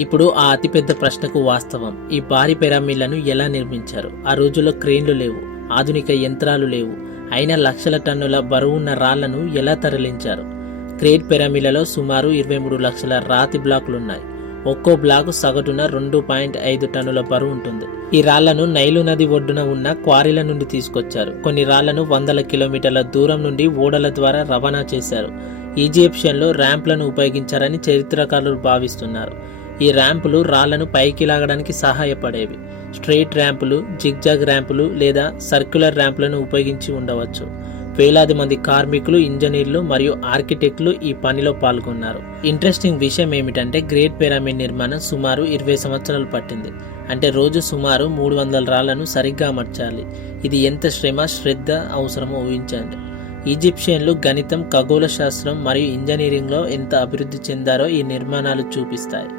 ఇప్పుడు ఆ అతిపెద్ద ప్రశ్నకు వాస్తవం. ఈ భారీ పిరమిడ్లను ఎలా నిర్మించారు? ఆ రోజుల్లో క్రేన్లు లేవు ఆధునిక యంత్రాలు లేవు. అయినా లక్షల టన్నుల బరువున్న రాళ్ళను ఎలా తరలించారు? గ్రేట్ పిరమిడ్లలో సుమారు ఇరవై మూడు లక్షల రాతి బ్లాకులున్నాయి. ఒక్కో బ్లాకు సగటున రెండు పాయింట్ ఐదు టన్నుల బరువు ఉంటుంది. ఈ రాళ్ళను నైలు నది ఒడ్డున ఉన్న క్వారీల నుండి తీసుకొచ్చారు. కొన్ని రాళ్ళను వందల కిలోమీటర్ల దూరం నుండి ఓడల ద్వారా రవాణా చేశారు. ఈజిప్షియన్లు ర్యాంప్లను ఉపయోగించారని చరిత్రకారులు భావిస్తున్నారు. ఈ ర్యాంపులు రాళ్ళను పైకి లాగడానికి సహాయపడేవి. స్ట్రెయిట్ ర్యాంపులు జిగ్జాగ్ ర్యాంపులు లేదా సర్క్యులర్ ర్యాంపులను ఉపయోగించి ఉండవచ్చు. వేలాది మంది కార్మికులు ఇంజనీర్లు మరియు ఆర్కిటెక్టులు ఈ పనిలో పాల్గొన్నారు. ఇంట్రెస్టింగ్ విషయం ఏమిటంటే గ్రేట్ పిరమిడ్ నిర్మాణం సుమారు ఇరవై సంవత్సరాలు పట్టింది. అంటే రోజు సుమారు మూడు వందల రాళ్ళను సరిగ్గా అమర్చాలి. ఇది ఎంత శ్రమ శ్రద్ధ అవసరమో ఊహించండి. ఈజిప్షియన్లు గణితం ఖగోళ శాస్త్రం మరియు ఇంజనీరింగ్లో ఎంత అభివృద్ధి చెందారో ఈ నిర్మాణాలు చూపిస్తాయి.